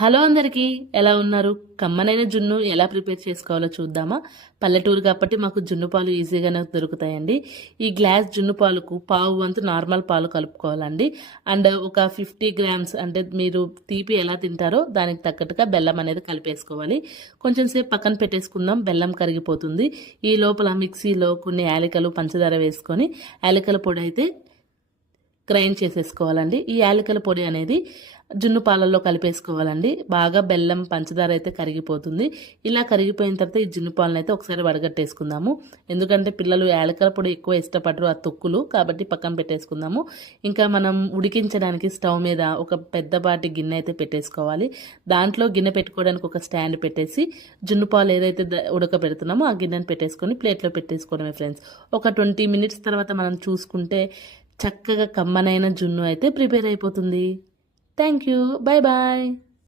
Hello అందరికీ, ఎలా ఉన్నారు? కమ్మనైన జున్ను ఎలా ప్రిపేర్ చేసుకోవాలో చూద్దామా? పల్లెటూరు కాబట్టి మాకు జున్ను పాలు ఈజీగానే దొరుకుతాయండి. ఈ గ్లాస్ జున్ను పాలకు పావు వంతు నార్మల్ పాలు కలుపుకోవాలండి. అండ్ ఒక 50 గ్రామ్స్, అంటే మీరు తీపి ఎలా తింటారో దానికి తగ్గట్టుగా బెల్లం అనేది కలిపేసుకోవాలి. కొంచెం సేపు పక్కన పెట్టేసుకుందాం, బెల్లం కరిగిపోతుంది. ఈ లోపల మిక్సీలో కొన్ని యాలకులు, పంచదార వేసుకొని యాలకుల పొడి అయితే గ్రైండ్ చేసేసుకోవాలండి. ఈ యాలకుల పొడి అనేది జున్ను పాలల్లో కలిపేసుకోవాలండి. బాగా బెల్లం, పంచదార అయితే కరిగిపోతుంది. ఇలా కరిగిపోయిన తర్వాత ఈ జున్ను పాలను అయితే ఒకసారి వడగట్టేసుకుందాము. ఎందుకంటే పిల్లలు యాలకుల పొడి ఎక్కువ ఇష్టపడరు, ఆ తొక్కులు, కాబట్టి పక్కన పెట్టేసుకుందాము. ఇంకా మనం ఉడికించడానికి స్టవ్ మీద ఒక పెద్దపాటి గిన్నె అయితే పెట్టేసుకోవాలి. దాంట్లో గిన్నె పెట్టుకోవడానికి ఒక స్టాండ్ పెట్టేసి జున్ను పాలు ఏదైతే ఉడకబెడుతున్నామో ఆ గిన్నెని పెట్టేసుకొని ప్లేట్లో పెట్టేసుకోవడమే ఫ్రెండ్స్. ఒక 20 మినిట్స్ తర్వాత మనం చూసుకుంటే చక్కగా కమ్మనైన జున్ను అయితే ప్రిపేర్ అయిపోతుంది. Thank you. Bye bye.